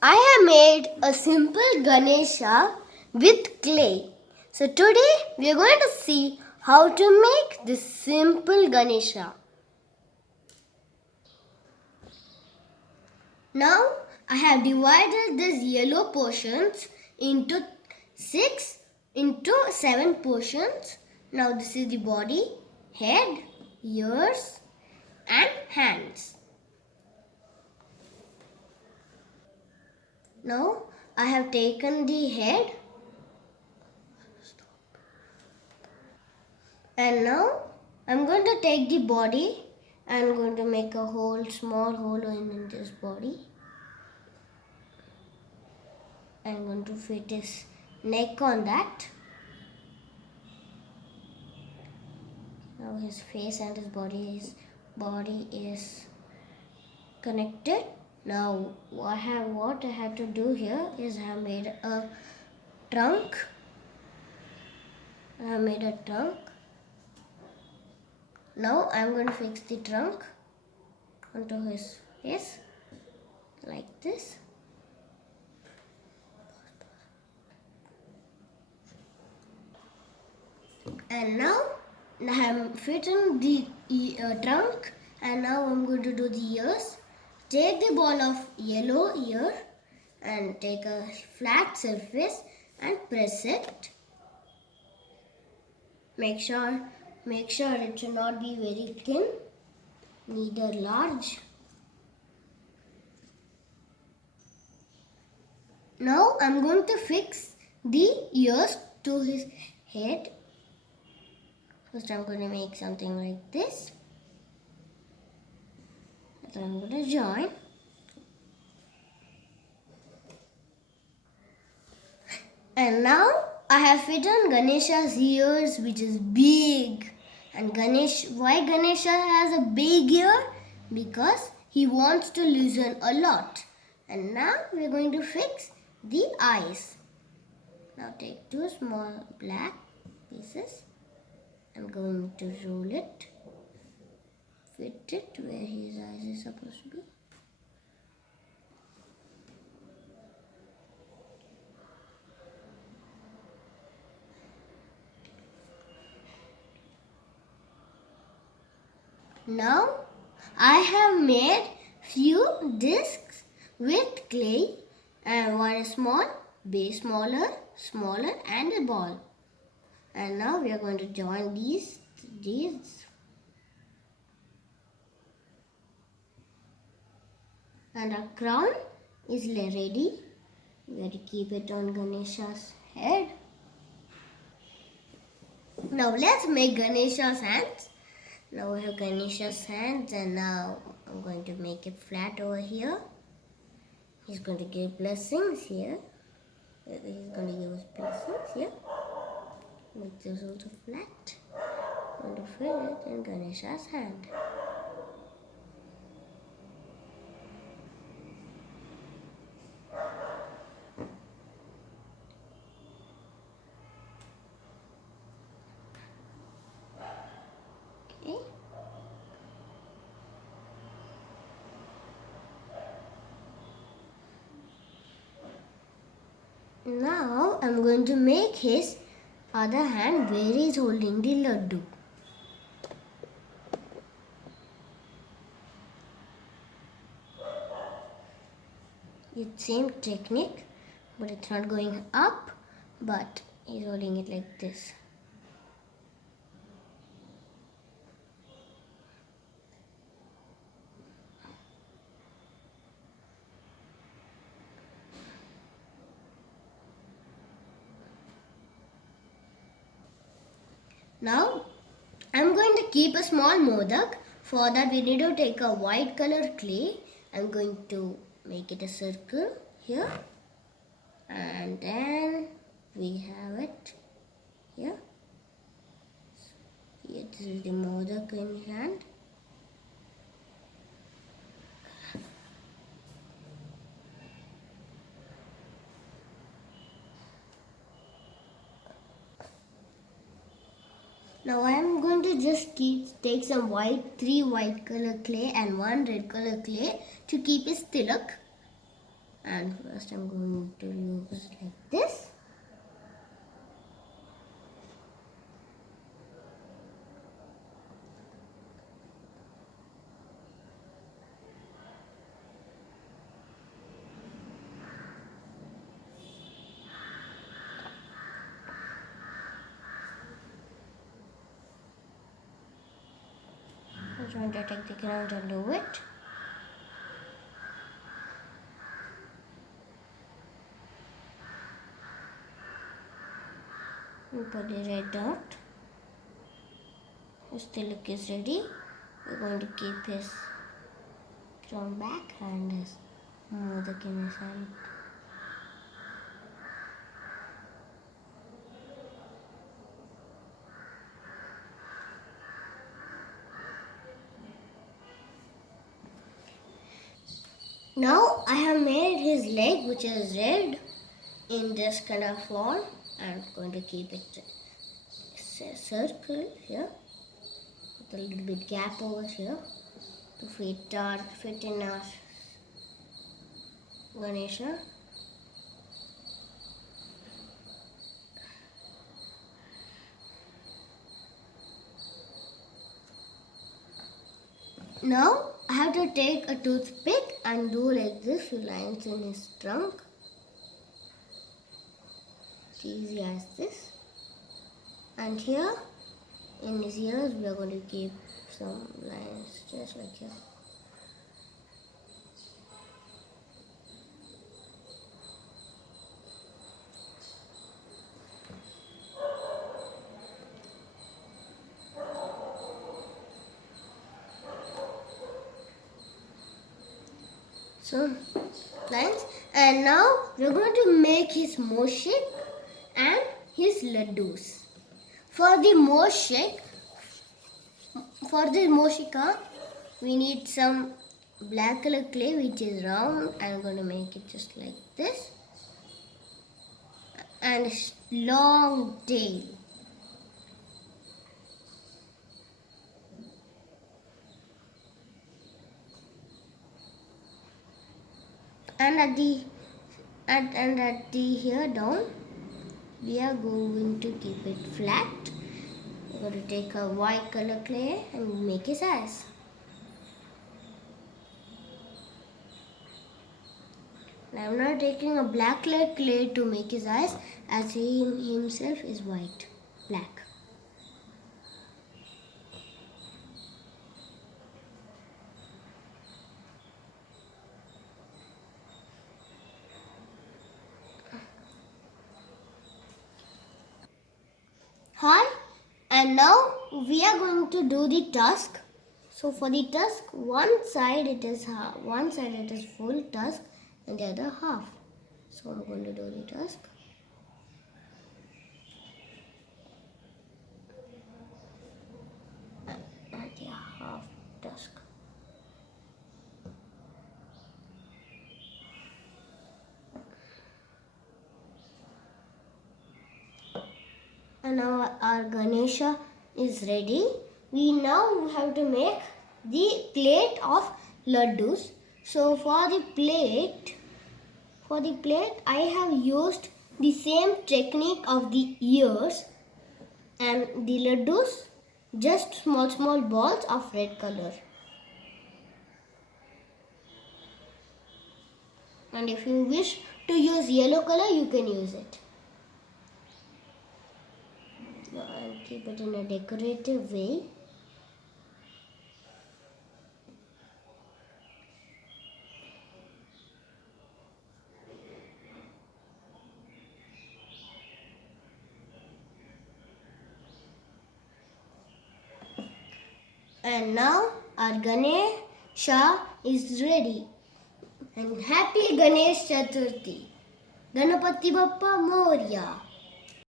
I have made a simple Ganesha with clay. So today we are going to see how to make this simple Ganesha. Now I have divided these yellow portions into 7 portions. Now this is the body, head, ears and hands. Now I have taken the head and now I'm going to take the body. I'm going to make a small hole in this body. I'm going to fit his neck on that. Now his face and his body is connected. Now what I have to do here is I have made a trunk. Now I'm going to fix the trunk onto his face like this. And now I have fitted the trunk, and now I'm going to do the ears. Take the ball of yellow ear and take a flat surface and press it. Make sure it should not be very thin, neither large. Now I'm going to fix the ears to his head. First I'm going to make something like this. So I'm going to join. And now I have fitted Ganesha's ears, which is big. And why Ganesha has a big ear? Because he wants to listen a lot. And now we are going to fix the eyes. Now take 2 small black pieces. I'm going to roll it, fit it where his eyes is supposed to be. Now I have made few discs with clay, and one is small, base smaller and a ball. And now we are going to join these. And our crown is ready. We have to keep it on Ganesha's head. Now let's make Ganesha's hands. Now we have Ganesha's hands, and now I'm going to make it flat over here. He's going to give blessings here. He's going to give us blessings here. Make this also flat. I'm going to fit it in Ganesha's hand. Okay. Now I'm going to make his other hand where he is holding the laddu. It's same technique, but it's not going up, but he's holding it like this. Now I'm going to keep a small modak. For that we need to take a white color clay. I'm going to make it a circle here, and then we have it here. This is the modak in hand. Now I am going to just take some 3 white color clay and 1 red color clay to keep his tilak. And first I'm going to use like this. I'm trying to take the ground and do it. And put the red dot. His tilak is ready. We're going to keep his crown back and move the Ganesha. Now I have made his leg, which is red, in this kind of form. I'm going to keep it a circle here with a little bit gap over here to fit in our Ganesha. Now I have to take a toothpick and do like this few lines in his trunk. It's easy as this. And here in his ears we are going to keep some lines just like here. So lines, and now we're going to make his moshik and his laddus. For the moshika, we need some black color clay which is round. I'm going to make it just like this, and a long tail. And at the here down, we are going to keep it flat. We're going to take a white color clay and make his eyes. Now I'm not taking a black color clay to make his eyes, as he himself is black. Hi, and now we are going to do the tusk. So for the tusk, one side it is full tusk and the other half. So I'm going to do the tusk. And the half tusk. And now our Ganesha is ready. We now have to make the plate of laddus. So for the plate I have used the same technique of the ears, and the laddus just small balls of red color. And if you wish to use yellow color, you can use it. I'll keep it in a decorative way. And now our Ganesha is ready. And happy Ganesh Chaturthi. Ganapati Bappa Moria.